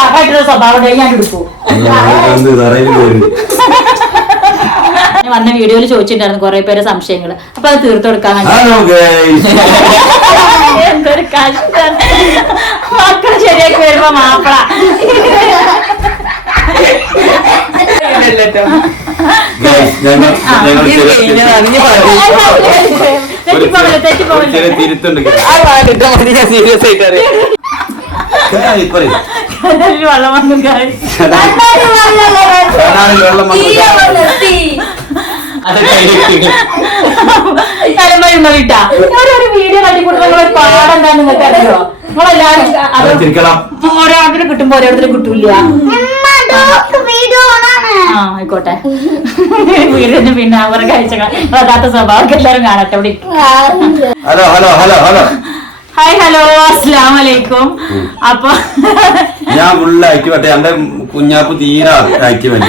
സ്വഭാവം ഞാൻ എടുക്കൂ. വന്ന വീഡിയോയിൽ ചോദിച്ചിട്ടുണ്ടായിരുന്നു കുറെ പേര് സംശയങ്ങൾ അപ്പൊ അത് തീർത്തു കൊടുക്കാൻ എന്തൊരു കഷ്ടം. മക്കൾ ശരിയാക്കി വരുമ്പോ മാപ്പിള. തെറ്റിപ്പോകല്ലേ തെറ്റിപ്പോകല്ലേ തിരുത്തുണ്ട് സീരിയസ് ആയിട്ട് അറിയാം. പറയും. കടലിൽ വെള്ളം വന്നു ഒരു വീഡിയോ എന്താ നിങ്ങൾക്ക് അറിയോ? നിങ്ങളെല്ലാരും ഓരോരുത്തരും കിട്ടുമ്പോ ഓരോരുത്തരും കിട്ടൂല ആയിക്കോട്ടെ. വീടിന് പിന്നെ അവരെ കഴിച്ച അതാത്ത സ്വഭാവം എല്ലാരും കാണട്ടെ ഇവിടെ. Hello hello hello hello. Hi hello അസ്സാം വലൈക്കും അപ്പൊ ഞാൻ ഫുള്ള് ആക്റ്റീവ് ആട്ടെ എന്റെ കുഞ്ഞാപ്പ് തീരെ ആക്റ്റീവ് അല്ല.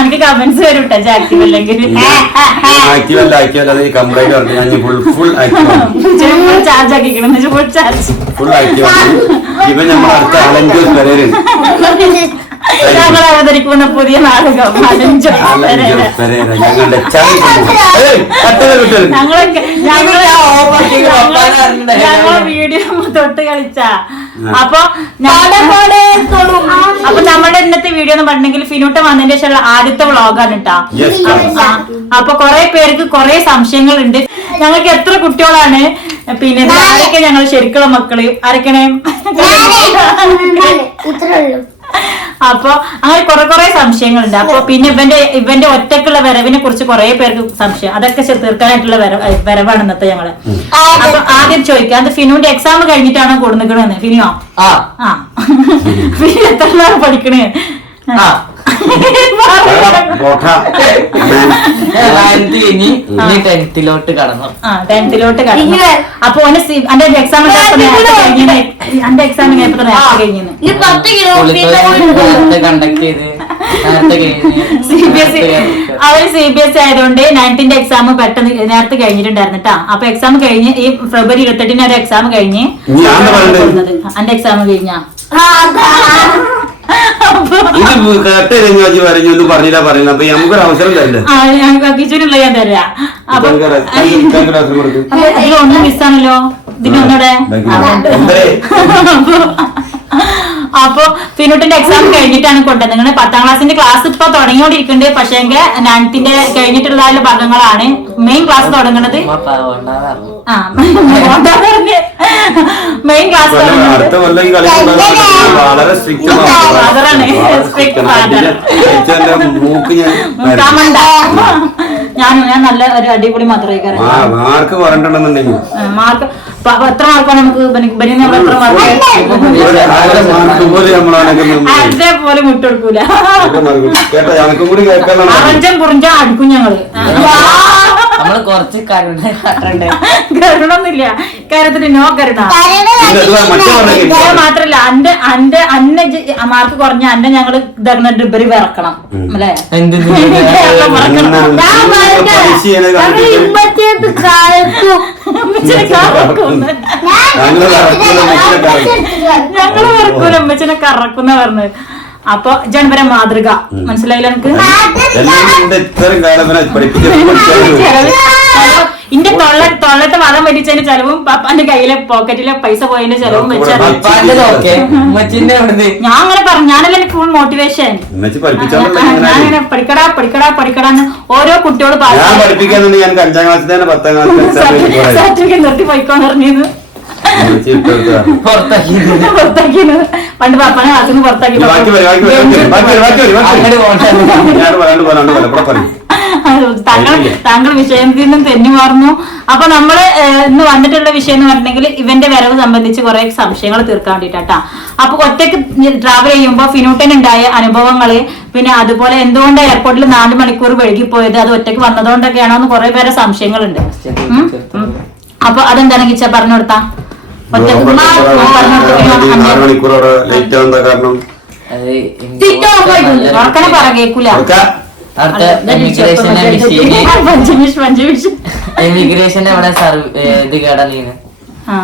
എനിക്ക് കമന്റ്സ് വരും ആക്റ്റീവ് അല്ലെങ്കിൽ ആക്റ്റീവ് അല്ല ആക്റ്റീവ് അല്ല കംപ്ലൈന്റ് പറഞ്ഞു ഞാൻ ഫുൾ ഫുൾ ആക്റ്റീവ് ചാർജ് ആക്കിക്കണം ഫുൾ ചാർജ് ഫുൾ ആക്റ്റീവ് ആണ്. ഇവൻ നമ്മുടെ അടുത്ത അലഞ്ച് പെരേരുണ്ട് ഞങ്ങൾ അവതരിക്കുന്ന പുതിയ നാടകം അലഞ്ചോ പെരേര ഞങ്ങളുടെ. ഞങ്ങളൊക്കെ അറിഞ്ഞില്ല. വീഡിയോ തൊട്ട് കളിച്ച. അപ്പൊ അപ്പൊ നമ്മുടെ ഇന്നത്തെ വീഡിയോ എന്ന് പറഞ്ഞിട്ടുണ്ടെങ്കിൽ ഫിനൂട്ട വന്നതിന് ശേഷമുള്ള ആദ്യത്തെ വ്ളോഗാണ് കേട്ടാ അപ്പൊ കുറെ പേർക്ക് കുറെ സംശയങ്ങളുണ്ട്. ഞങ്ങൾക്ക് എത്ര കുട്ടികളാണ്? പിന്നെ ആരൊക്കെ ഞങ്ങൾ ശരിക്കുള്ള മക്കൾ? ആരൊക്കെയാണ്? അപ്പൊ അങ്ങനെ കുറെ കുറെ സംശയങ്ങളുണ്ട്. അപ്പൊ പിന്നെ ഇവന്റെ ഇവന്റെ ഒറ്റക്കുള്ള വരവിനെ കുറിച്ച് കുറെ പേർക്ക് സംശയം. അതൊക്കെ തീർക്കാനായിട്ടുള്ള വരവാണ് ഇന്നത്തെ ഞങ്ങൾ. അപ്പൊ ആദ്യം ചോദിക്കാം അത് ഫിനുവിന്റെ എക്സാം കഴിഞ്ഞിട്ടാണോ കൊടുന്നിക്കണെന്ന് ഫിനുവാ? ആ. ആ. ഫിനു എത്ര പഠിക്കണേ? ഇനി കഴിഞ്ഞ് ഇനി ടെൻത്തിലോട്ട് കടന്നു. ആ ടെൻത്തിലോട്ട് കടന്നു. അപ്പൊ ഓന് സി- അന്റെ എക്സാം അന്റെ നേരത്തെ കണ്ടക്ട് ചെയ്ത് നേരത്തെ കഴിഞ്ഞ് സി ബി എസ് നേരത്തെ അവർ സി ബി എസ് ആയതുകൊണ്ട് നയൻത്തിന്റെ എക്സാം പെട്ടെന്ന് നേരത്തെ കഴിഞ്ഞിട്ടുണ്ടായിരുന്നു കേട്ടാ അപ്പൊ എക്സാം കഴിഞ്ഞ് ഈ ഫെബ്രുവരി ഇരുപത്തെട്ടിന് ഒരു എക്സാം കഴിഞ്ഞ് നീ? അന്റെ എക്സാം കഴിഞ്ഞാ. ഇത് വെച്ച് പറഞ്ഞു ഒന്നും പറഞ്ഞില്ല പറയുന്നത് അപ്പൊ നമുക്കൊരു അവസരം തരില്ല ഞാൻ കിച്ചനുള്ള ഞാൻ തരാം. അപ്പൊ ഒന്ന് മിസ്സാണല്ലോ ഇതിനൊന്നൂടെ എന്തേ? അപ്പൊ ഫിനുട്ടിന്റെ എക്സാം കഴിഞ്ഞിട്ടാണ് കൊണ്ടത് നിങ്ങളുടെ പത്താം ക്ലാസ്സിന്റെ ക്ലാസ് ഇപ്പൊ തുടങ്ങിക്കൊണ്ടിരിക്കുന്നുണ്ട്. പക്ഷേ നയൻത്തിന്റെ കഴിഞ്ഞിട്ടുള്ള ഭാഗങ്ങളാണ് മെയിൻ ക്ലാസ് തുടങ്ങുന്നത്. ആ മെയിൻ ക്ലാസ് അടുത്ത കൊല്ലം ഈ കളി കൊണ്ടുവന്നിട്ട് വളരെ സ്ട്രിക്റ്റ്. മൂക്ക് ഞാൻ ഞാൻ ഞാൻ നല്ല ഒരു അടിപൊളി മാത്രമേ കയറി ആ മാർക്ക് പറഞ്ഞിട്ടുണ്ടെന്നുണ്ടെങ്കിൽ മാർക്ക്. എത്ര മാർക്കാണ് നമുക്ക് നമ്മൾ എത്ര മാർക്ക്? അതേപോലെ മുട്ടെടുക്കൂല കേട്ടോ ഞങ്ങൾക്കും കൂടി അടുക്കും ഞങ്ങൾ. നമ്മൾ കുറച്ച് കരുണ കാട്ടണ്ടേ കരുണൊന്നുമില്ല. കാര്യത്തിന് നോ കരുണ. മാത്രല്ല അന്റെ അന്റെ അന്നെ മാർക്ക് കുറഞ്ഞ അന്നെ ഞങ്ങൾ ഇതാക്കുന്നുണ്ട് ഇവർ വിറക്കണം. അല്ലേ? കറക്കും. ഞങ്ങൾ വിറക്കൂല അമ്മച്ചനെ കറക്കുന്ന പറഞ്ഞത്. അപ്പൊ ജനപര മാതൃക. മനസ്സിലായില്ല എനിക്ക് ഇന്റെ തൊള്ള തൊള്ളത്തെ വളം വലിച്ചതിന്റെ ചെലവും പപ്പാന്റെ കയ്യിലെ പോക്കറ്റിലെ പൈസ പോയതിന്റെ ചെലവും ഞാൻ അങ്ങനെ പറഞ്ഞു ഞാനല്ലേ എനിക്ക് ഫുൾ മോട്ടിവേഷൻ ഞാനിങ്ങനെ പഠിക്കടാ പഠിക്കടാ പഠിക്കടാന്ന് ഓരോ കുട്ടിയോട് പറഞ്ഞു. സർട്ടിഫിക്കറ്റ് നിർത്തി പോയിക്കോന്ന് പറഞ്ഞിരുന്നു. പുറത്താക്കിയത്. പണ്ട് പാപ്പാനെ ക്ലാസ്സിൽ നിന്ന് പുറത്താക്കി. താങ്കൾ താങ്കൾ വിഷയത്തിൽ നിന്നും തെന്നി മാറുന്നു അപ്പൊ നമ്മൾ ഇന്ന് വന്നിട്ടുള്ള വിഷയം എന്ന് പറഞ്ഞിട്ടുണ്ടെങ്കിൽ ഇവന്റെ വരവ് സംബന്ധിച്ച് കുറെ സംശയങ്ങൾ തീർക്കാൻ വേണ്ടിട്ടാ അപ്പൊ ഒറ്റയ്ക്ക് ട്രാവൽ ചെയ്യുമ്പോൾ ഫിനൂട്ടനുണ്ടായ അനുഭവങ്ങൾ പിന്നെ അതുപോലെ എന്തുകൊണ്ട് എയർപോർട്ടിൽ നാല് മണിക്കൂർ വഴുകിപ്പോയത് അത് ഒറ്റയ്ക്ക് വന്നതുകൊണ്ടൊക്കെയാണോ എന്ന് കുറെ പേരെ സംശയങ്ങളുണ്ട്. അപ്പൊ അതെന്താണെങ്കിൽ പറഞ്ഞു കൊടുത്താ. ആറ് മണിക്കൂറോടെ ലേറ്റ് ആവുന്ന കാരണം? എമിഗ്രേഷൻ അവിടെ സർവ് ഇത് കേടാ ആ.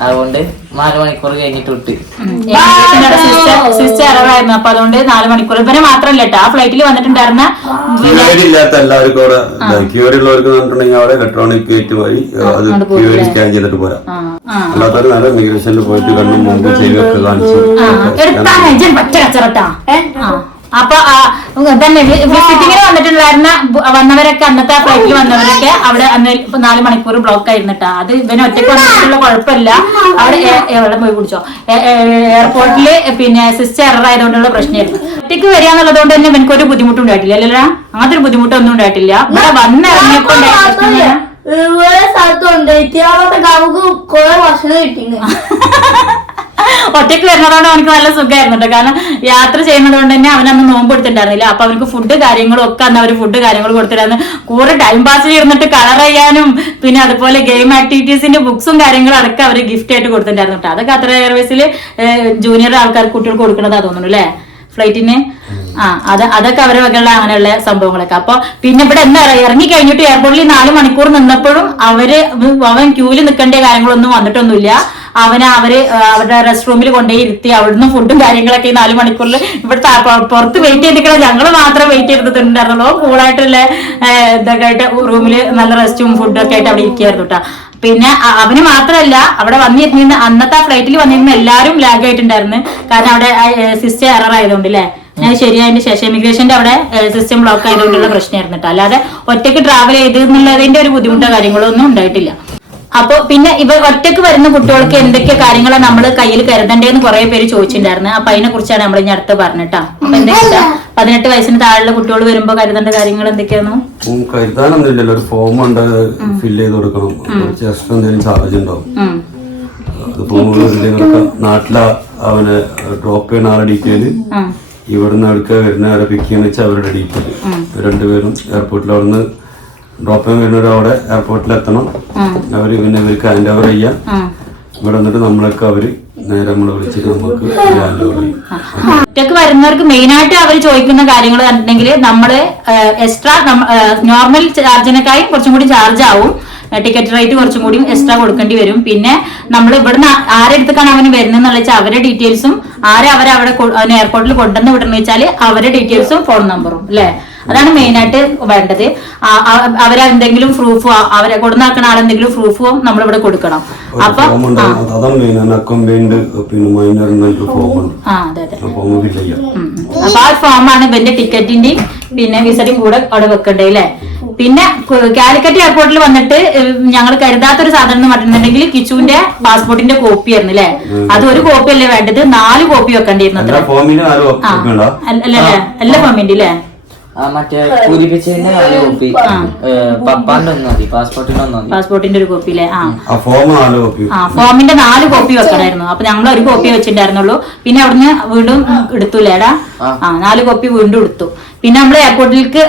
അതുകൊണ്ട് നാല് മണിക്കൂർ കഴിഞ്ഞിട്ട് വിട്ട്. എററായിരുന്നു അപ്പൊ അതുകൊണ്ട് നാല് മണിക്കൂർ. ഇവരെ മാത്രമല്ല കേട്ടോ ആ ഫ്ലൈറ്റിൽ വന്നിട്ടുണ്ടായിരുന്ന ഇല്ലാത്ത എല്ലാവർക്കും അവിടെ അവിടെ ഇലക്ട്രോണിക് ഗേറ്റ് വഴി അത് ക്യൂരി സ്കാൻ ചെയ്തിട്ട് പോരാ. ആ, ആ. അല്ലാത്തവർ നേരെ ഇമിഗ്രേഷനിൽ പോയിട്ട് കണ്ണും മുമ്പ് കാണിച്ചു. അപ്പൊ ആ, തന്നെ വിസിറ്റിങ്ങിന് വന്നിട്ടുണ്ടായിരുന്ന വന്നവരൊക്കെ അന്നത്തെ ആ ഫ്ലൈറ്റിൽ വന്നവരൊക്കെ അവിടെ അന്ന് ഇപ്പൊ നാല് മണിക്കൂർ ബ്ലോക്ക് ആയിരുന്നിട്ടാ അത് ഇവന് ഒറ്റയ്ക്ക് വന്നിട്ടുള്ള കുഴപ്പമില്ല അവിടെ വെള്ളം എവിടെ പോയി കുടിച്ചോ എയർപോർട്ടിൽ പിന്നെ സിസ്റ്റർ എറർ ആയതുകൊണ്ടുള്ള പ്രശ്നമായിരുന്നു ഒറ്റയ്ക്ക് വരിക എന്നുള്ളത് കൊണ്ട് തന്നെ ഇവനക്ക് ഒരു ബുദ്ധിമുട്ടും ഉണ്ടായിട്ടില്ല അല്ലല്ലോ അങ്ങനത്തെ ഒരു ബുദ്ധിമുട്ടൊന്നും ഉണ്ടായിട്ടില്ല ഇവിടെ വന്നിറങ്ങിയപ്പോ പ്രശ്നം സ്ഥലത്തുണ്ട് നമുക്ക് കുറെ ഭക്ഷണം ഒറ്റയ്ക്ക് വരുന്നതുകൊണ്ട് അവനക്ക് നല്ല സുഖമായിരുന്നു കേട്ടോ കാരണം യാത്ര ചെയ്യുന്നത് കൊണ്ട് തന്നെ അവനന്ന് നോമ്പ് എടുത്തിട്ടുണ്ടായിരുന്നില്ല. അപ്പൊ അവനക്ക് ഫുഡ് കാര്യങ്ങളും ഒക്കെ അന്ന് അവർ ഫുഡ് കാര്യങ്ങൾ കൊടുത്തിട്ടായിരുന്നു കൂടെ ടൈം പാസ് ചെയ്തിരുന്നിട്ട് കളർ ചെയ്യാനും പിന്നെ അതുപോലെ ഗെയിം ആക്ടിവിറ്റീസിന്റെ ബുക്സും കാര്യങ്ങളും അടക്കം അവർ ഗിഫ്റ്റ് ആയിട്ട് കൊടുത്തിട്ടുണ്ടായിരുന്നു കേട്ടോ അതൊക്കെ അത്ര എയർവേസിൽ ജൂനിയർ ആൾക്കാർ കുട്ടികൾക്ക് കൊടുക്കുന്നതാ തോന്നുന്നു അല്ലേ ഫ്ലൈറ്റിന് ആ അത് അതൊക്കെ അവരെ വകയുള്ള അങ്ങനെയുള്ള സംഭവങ്ങളൊക്കെ. അപ്പൊ പിന്നെ ഇവിടെ എന്താ പറയാ ഇറങ്ങി കഴിഞ്ഞിട്ട് എയർപോർട്ടിൽ നാല് മണിക്കൂർ നിന്നപ്പോഴും അവർ അവൻ ക്യൂവിൽ നിൽക്കേണ്ട കാര്യങ്ങളൊന്നും വന്നിട്ടൊന്നുമില്ല. അവനെ അവർ അവരുടെ റെസ്റ്റ് റൂമിൽ കൊണ്ടുപോയി ഇരുത്തി അവിടുന്ന് ഫുഡും കാര്യങ്ങളൊക്കെ നാല് മണിക്കൂറിൽ ഇവിടുത്തെ പുറത്ത് വെയിറ്റ് ചെയ്തിരിക്കണം ഞങ്ങൾ മാത്രം വെയിറ്റ് ചെയ്തിട്ടുണ്ടായിരുന്നുള്ളൂ. കൂളായിട്ടുള്ള ഇതൊക്കെ ആയിട്ട് റൂമിൽ നല്ല റെസ്റ്റും ഫുഡും ഒക്കെ ആയിട്ട് അവിടെ ഇരിക്കുകയായിരുന്നു കേട്ടോ പിന്നെ അവന് മാത്രമല്ല അവിടെ വന്നിരുന്ന അന്നത്തെ ആ ഫ്ലൈറ്റിൽ വന്നിരുന്ന എല്ലാവരും ലാഗ് ആയിട്ടുണ്ടായിരുന്നു. കാരണം അവിടെ സിസ്റ്റം എറർ ആയതുകൊണ്ട് അല്ലേ ഞാൻ ശരിയായതിന്റെ ശേഷം ഇമിഗ്രേഷന്റെ അവിടെ സിസ്റ്റം ബ്ലോക്ക് ആയതുകൊണ്ടുള്ള പ്രശ്നമായിരുന്നു കേട്ടോ അല്ലാതെ ഒറ്റയ്ക്ക് ട്രാവൽ ചെയ്ത് എന്നുള്ളതിന്റെ ഒരു ബുദ്ധിമുട്ടോ കാര്യങ്ങളോ ഒന്നും ഉണ്ടായിട്ടില്ല. അപ്പൊ പിന്നെ ഇവ ഒറ്റയ്ക്ക് വരുന്ന കുട്ടികൾക്ക് എന്തൊക്കെ കാര്യങ്ങളാണ് നമ്മൾ കയ്യിൽ കരുതണ്ടേന്ന് കുറെ പേര് ചോദിച്ചിട്ടുണ്ടായിരുന്നു അപ്പൊ അതിനെ കുറിച്ചാണ് നമ്മൾ ഇനി അടുത്ത് പറഞ്ഞിട്ടാ അപ്പൊ എന്തൊക്കെയാ പതിനെട്ട് വയസ്സിന് താഴെയുള്ള കുട്ടികൾ വരുമ്പോ കരുതേണ്ട കാര്യങ്ങൾ എന്തൊക്കെയാണ് കരുതാനൊന്നുമില്ലല്ലോ. ഒരു ഫോം ഉണ്ട് ഫില്ല് ചെയ്ത് കൊടുക്കണം. ജസ്റ്റ് എന്തെങ്കിലും ചാർജ് ഉണ്ടാവും. നാട്ടിലെ അവനെ ഡ്രോപ്പ് ചെയ്യുന്ന ആളുടെ ഡീറ്റെയിൽ. ഇവിടുന്ന് എടുക്കുക വരുന്ന ആരെ പിക്ക് ചെയ്യുന്ന വെച്ചാൽ അവരുടെ ഡീറ്റെയിൽ രണ്ടുപേരും എയർപോർട്ടിൽ അവിടുന്ന് ഡ്രോപ്പ് ചെയ്യാൻ അവിടെ എയർപോർട്ടിലെത്തണം അവർ പിന്നെ ഇവർക്ക് ഹാൻഡ് ഓവർ ചെയ്യാം. ഇവിടെ വന്നിട്ട് നമ്മളൊക്കെ അവർ നേരെ നമ്മളെ വിളിച്ചിട്ട് നമുക്ക് ഹാൻഡ് ഓവർ ചെയ്യും. ഒറ്റയ്ക്ക് വരുന്നവർക്ക് മെയിൻ ആയിട്ട് അവർ ചോദിക്കുന്ന കാര്യങ്ങൾ കണ്ടിട്ടുണ്ടെങ്കിൽ നമ്മൾ എക്സ്ട്രാ നോർമൽ ചാർജിനേക്കാളും കുറച്ചും കൂടി ചാർജ് ആവും. ടിക്കറ്റ് റേറ്റ് കുറച്ചും കൂടി എക്സ്ട്രാ കൊടുക്കേണ്ടി വരും. പിന്നെ നമ്മൾ ഇവിടുന്ന് ആരെടുത്തേക്കാണ് അവന് വരുന്നതെന്ന് വെച്ചാൽ അവരുടെ ഡീറ്റെയിൽസും ആരെ അവരെ അവിടെ എയർപോർട്ടിൽ കൊണ്ടുവന്ന് വിടണമെന്ന് വെച്ചാൽ അവരുടെ ഡീറ്റെയിൽസും ഫോൺ നമ്പറും അല്ലേ? അതാണ് മെയിൻ ആയിട്ട് വേണ്ടത്. അവരെ എന്തെങ്കിലും പ്രൂഫോ അവരെ കൊടുന്നാക്കണ ആളെന്തെങ്കിലും പ്രൂഫോ നമ്മളിവിടെ കൊടുക്കണം. അപ്പൊ. അപ്പൊ ആ ഫോമാണ് ഇവന്റെ ടിക്കറ്റിന്റെയും പിന്നെ വിസയും കൂടെ അവിടെ വെക്കണ്ടേ അല്ലേ? പിന്നെ കാലിക്കറ്റ് എയർപോർട്ടിൽ വന്നിട്ട് ഞങ്ങൾ കരുതാത്ത ഒരു സാധനം എന്ന് പറഞ്ഞിട്ടുണ്ടെങ്കിൽ കിച്ചുവിന്റെ പാസ്പോർട്ടിന്റെ കോപ്പി ആയിരുന്നു അല്ലെ അത് ഒരു കോപ്പി അല്ലേ വേണ്ടത്? നാല് കോപ്പി വെക്കേണ്ടിയിരുന്നു അത്ര. അല്ല അല്ലേ എല്ലാ ഫോമിന്റെ അല്ലേ മറ്റേ പൂരിപ്പിച്ചതിന്റെ നാല് കോപ്പി പപ്പാന്റെ ഒന്നും മതി പാസ്പോർട്ടിന്റെ ഒന്നും മതി. പാസ്പോർട്ടിന്റെ ഒരു കോപ്പി അല്ലേ ആ. ആ ഫോമിന്റെ നാല് കോപ്പി വെക്കണമായിരുന്നു അപ്പൊ ഞങ്ങൾ ഒരു കോപ്പി വെച്ചിട്ടുണ്ടായിരുന്നുള്ളൂ. പിന്നെ അവിടുന്ന് വീണ്ടും എടുത്തൂലേടാ ആ. നാല് കോപ്പി വീണ്ടും എടുത്തു. പിന്നെ നമ്മൾ എയർപോർട്ടിലേക്ക്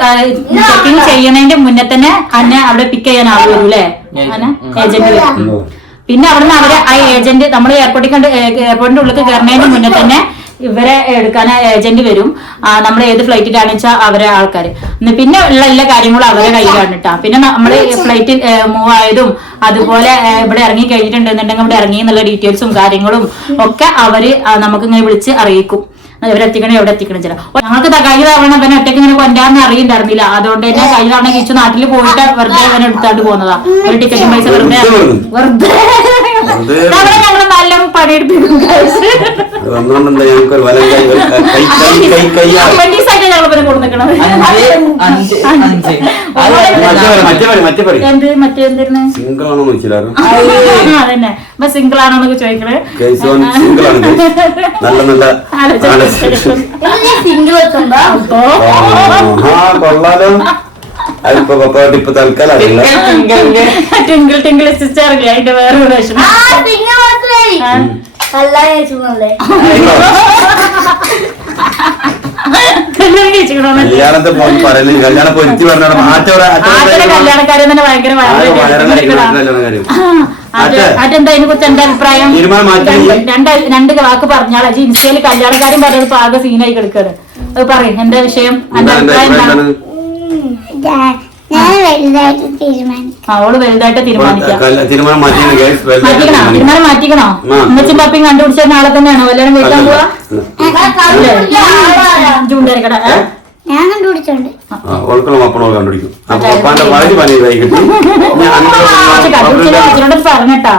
ചെക്കിങ് ചെയ്യണതിന്റെ മുന്നേ തന്നെ അന്നെ അവിടെ പിക്ക് ചെയ്യാൻ ആൾ വരും അല്ലേ അന്നെ ഏജന്റ് വരും. പിന്നെ അവിടുന്ന് അവർ ആ ഏജന്റ് നമ്മൾ എയർപോർട്ടിൽ കണ്ട് എയർപോർട്ടിന്റെ ഉള്ളിൽ കയറുന്നതിന് മുന്നേ തന്നെ ഇവരെ എടുക്കാൻ ഏജന്റ് വരും. നമ്മൾ ഏത് ഫ്ലൈറ്റിലാണ് വെച്ചാൽ അവരെ ആൾക്കാർ പിന്നെ ഉള്ള എല്ലാ കാര്യങ്ങളും അവരെ കയ്യിലാണ് കേട്ടാ പിന്നെ നമ്മൾ ഫ്ലൈറ്റിൽ മൂവ് ആയതും അതുപോലെ ഇവിടെ ഇറങ്ങി കഴിഞ്ഞിട്ടുണ്ടെന്നുണ്ടെങ്കിൽ ഇവിടെ ഇറങ്ങി എന്നുള്ള ഡീറ്റെയിൽസും കാര്യങ്ങളും ഒക്കെ അവർ നമുക്ക് ഇങ്ങനെ വിളിച്ച് അറിയിക്കും. എവിടെത്തിക്കണം എവിടെ എത്തിക്കണം ചില ഞങ്ങൾക്ക് കഴിഞ്ഞ തവണ അവനെ ഒറ്റയ്ക്ക് ഇങ്ങനെ കൊണ്ടാന്ന് അറിയണ്ടായിരുന്നില്ല. അതുകൊണ്ട് തന്നെ കഴിഞ്ഞ തവണ കിച്ചു നാട്ടിൽ പോയിട്ട് വെറുതെ അവനെ എടുത്താണ്ട് പോകുന്നതാ ഒരു ടിക്കറ്റ് പൈസ വെറുതെ വെറുതെ വെറുതെ ഞങ്ങൾ നല്ല പണിയെടുപ്പിക്കും എന്താ ഞങ്ങൾക്ക് ഒരു വലം കൈ കൈ സിംഗിൾ ആണോ സിംഗിൾ ആണോ ചോദിക്കണേ. സിംഗിൾ ആണ് നല്ല നല്ല കൊള്ളാലോ. അതിപ്പോ പപ്പാട്ട് ഇപ്പൊ തൽക്കാലം അറിയില്ല ടിങ്കിൾ ടിങ്കിൾ സിസ്റ്റർ അതിന്റെ വേറെ കല്യാണത്തെ പറയൽ. കല്യാണം പൊരുത്തി പറഞ്ഞ കല്യാണക്കാരൻ തന്നെ ഭയങ്കര അതെ. അതെന്താ? ഇതിനെ കുറിച്ച് എന്റെ അഭിപ്രായം. രണ്ട് രണ്ട് വാക്ക് പറഞ്ഞാൽ ഇൻസ്റ്റയിൽ കല്യാണക്കാരൻ പറഞ്ഞത് ഇപ്പൊ ആകെ സീനായി കിടക്കാണ്. അത് പറയും. എന്താ വിഷയം? എന്റെ എന്താ എന്താ അഭിപ്രായം എന്താണ്? ഞാൻ വലുതായിട്ട് തീരുമാനിക്കാം അവൾ വലുതായിട്ട് തീരുമാനിക്കാം. തീരുമാനം മാറ്റിക്കണോ? അമ്മച്ചും പപ്പിയും കണ്ടുപിടിച്ച നാളെ തന്നെയാണോ? വല്ലതും കഴിക്കാൻ പോവാ ഞാൻ കണ്ടുപിടിച്ചോണ്ട്. പണി കിട്ടി. ഞാൻ കണ്ടുപിടിച്ചത് അച്ഛനോട് പറഞ്ഞട്ടാ.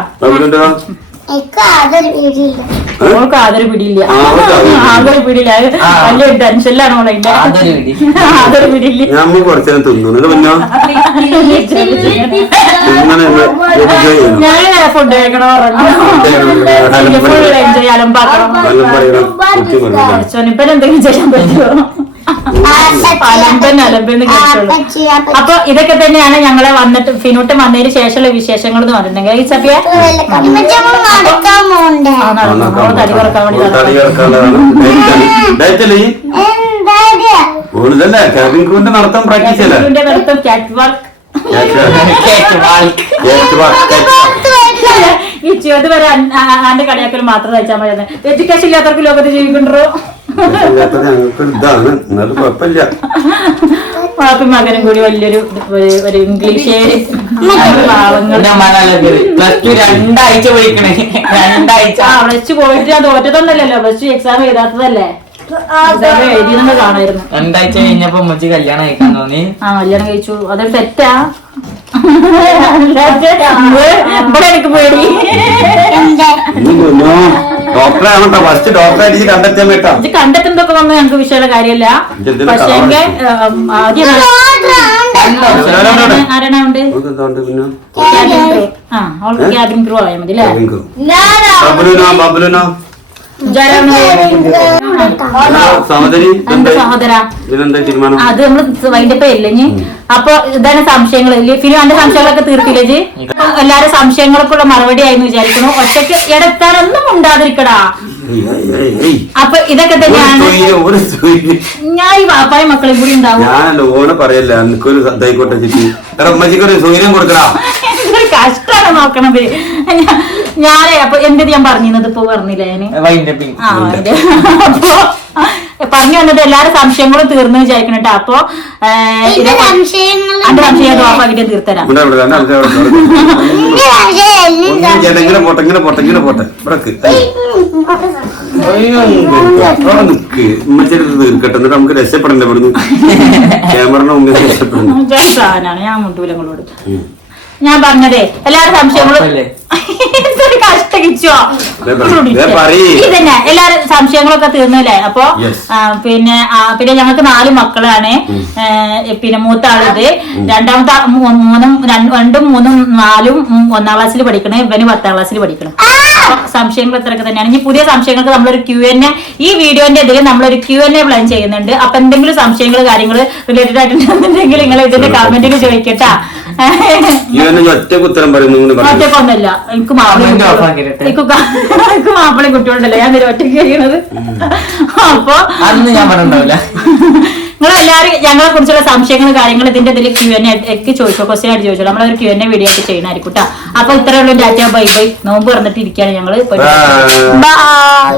അതൊരു വീടില്ല അവൾക്ക് ആതൊരു പിടിയില്ല. ആ, അവൾക്ക് അതൊരു പിടിയില്ല. വലിയ ടെൻഷനിലാണ് അവളെ. അതൊരു പിടിയില്ല. ഞമ്മ കുറച്ചേരം തിന്നു. പിന്നെ ഞാൻ ഫുഡ് കഴിക്കണോ ഫുൾ എൻജോയ് അലമ്പാക്കണം. അച്ഛനിപ്പൻ എന്തെങ്കിലും ചെയ്യാൻ പറ്റുമോ? അലമ്പൻ അലമ്പെന്ന് കേട്ടോളൂ. അപ്പച്ചി അപ്പച്ചി അപ്പൊ ഇതൊക്കെ തന്നെയാണ് ഞങ്ങളെ വന്നിട്ട് ഫിനോട്ട് വന്നതിന് ശേഷമുള്ള വിശേഷങ്ങൾ എന്ന് പറഞ്ഞിട്ടുണ്ടെങ്കിൽ ഈ സഭ്യ തടി കുറയ്ക്കാൻ വേണ്ടി പ്രാക്ടീസ് നടത്തം വാൾക്ക്. ഈ ചെറുത് വരെ ആന്റെ കടയാക്കൽ മാത്രം തയ്ച്ചാൽ മതി എഡ്യൂക്കേഷൻ ഇല്ലാത്തവർക്ക് ലോകത്ത് ജീവിക്കണ്ടോ? ഞങ്ങൾക്ക് ഇതാണ്. എന്നാലും കുഴപ്പമില്ല. പാപ്പി മകനും കൂടി വലിയൊരു ഒരു- പ്ലസ് ടു രണ്ടാഴ്ച പോയിക്കണേ രണ്ടാഴ്ച. ആ പ്ലസ് ടു പോയിട്ട് ഞാൻ തോറ്റതൊന്നല്ലല്ലോ. പ്ലസ് ടു എക്സാം എഴുതാത്തതല്ലേ? രണ്ടാഴ്ച കഴിഞ്ഞപ്പോ ഉമ്മച്ചി കല്യാണം കഴിക്കാൻ തോന്നി. ആ കല്യാണം കഴിച്ചു. അതൊരു തെറ്റാ ഇവിടെ എനിക്ക് പേടി ഡോക്ടറെ ആണോ ഫസ്റ്റ് ഡോക്ടറെ ആയിട്ട് കണ്ടെത്താൻ കേട്ടോ ഇത് കണ്ടെത്തുന്നതൊക്കെ വന്ന് ഞങ്ങൾക്ക് വിഷയമുള്ള കാര്യമല്ല. പക്ഷേ ആരാണുണ്ട് ആ അവൾക്ക് ക്യാബിൻ ക്രൂ ആയാൽ മതി അല്ലേ? അത് നമ്മൾ വൈൻഡപ്പ് അപ്പൊ ഇതാണ് സംശയങ്ങൾ ഫിനു എന്റെ സംശയങ്ങളൊക്കെ തീർത്തില്ലേ എല്ലാരും സംശയങ്ങൾക്കുള്ള മറുപടി ആയിരുന്നു വിചാരിക്കുന്നു. ഒറ്റയ്ക്ക് ഇടത്താനൊന്നും ഉണ്ടാതിരിക്കടാ. അപ്പൊ ഇതൊക്കെ തന്നെയാണ്. ഞാൻ ഈ വാപ്പായ മക്കളെ കൂടി ഉണ്ടാവും. ഓനെ പറയല്ല എനിക്കൊരു ഇതായിക്കോട്ടെ കൊടുക്കടാ. നോക്കണത്. ഞാനേ അപ്പൊ എന്ത് ഞാൻ പറഞ്ഞിരുന്നത് ഇപ്പൊ പറഞ്ഞില്ലേ ഞാൻ ആ. അപ്പൊ പറഞ്ഞു വന്നത് എല്ലാരും സംശയങ്ങളും തീർന്നു വിചാരിക്കണട്ടോ അപ്പൊ എന്റെ അന്റെ സംശയം ദ്വാപാകിട്ട് തീർത്തരാം. എന്റെ തീർക്കട്ടെ എന്നിട്ട് നമുക്ക് രക്ഷപ്പെടണ്ടേ ഞാൻ മുട്ടൂലങ്ങളോട് ഞാൻ പറഞ്ഞതേ എല്ലാരും സംശയങ്ങളും കഷ്ടകിച്ചോ. ഇതന്നെ എല്ലാരും സംശയങ്ങളൊക്കെ തീർന്നല്ലേ? അപ്പൊ പിന്നെ പിന്നെ ഞങ്ങൾക്ക് നാല് മക്കളാണ്. പിന്നെ മൂത്ത ആളിത് രണ്ടാമത്തെ മൂന്നും രണ്ടും മൂന്നും നാലും ഒന്നാം ക്ലാസ്സിൽ പഠിക്കണേ. ഇവന് പത്താം ക്ലാസ്സിൽ പഠിക്കണം. അപ്പൊ സംശയങ്ങൾ ഇത്രയൊക്കെ തന്നെയാണ്. ഇനി പുതിയ സംശയങ്ങൾക്ക് നമ്മളൊരു ക്യു എൻ എ ഈ വീഡിയോന്റെ ഇതിൽ നമ്മളൊരു ക്യു എൻ എ പ്ലാൻ ചെയ്യുന്നുണ്ട്. അപ്പൊ എന്തെങ്കിലും സംശയങ്ങൾ കാര്യങ്ങൾ റിലേറ്റഡ് ആയിട്ടുണ്ടെന്നുണ്ടെങ്കിൽ നിങ്ങൾ ഇതിന്റെ കമന്റിൽ ചോദിക്കട്ടാ. ഈ തന്നെ ഒറ്റ കുത്തരം പറയുന്നു ഇങ്ങനെ പറഞ്ഞു ഒറ്റക്കൊന്നല്ല എനിക്ക്. എനിക്ക് മാപ്പിളയും കുട്ടികളുണ്ടല്ലോ. ഞാൻ ഒറ്റയ്ക്ക് കഴിയണത്. അപ്പൊ അന്ന് ഞാൻ പറഞ്ഞിട്ടുണ്ടാവില്ല. നിങ്ങൾ എല്ലാവരും ഞങ്ങളെ കുറിച്ചുള്ള സംശയങ്ങളും കാര്യങ്ങളും ഇതിന്റെ ഇതിൽ ക്യൂ എൻ ഒക്കെ ചോദിച്ചോ? ക്വസ്റ്റ്യൻ ആയിട്ട് ചോദിച്ചോ? നമ്മളൊരു ക്യൂ എൻ എ വീഡിയോ ആയിട്ട് ചെയ്യണമായിരിക്കും കേട്ടോ അപ്പൊ ഇത്രയുള്ള ഡാറ്റ ബൈ ബൈ. നോമ്പ് പറഞ്ഞിട്ട് ഇരിക്കുകയാണ് ഞങ്ങൾ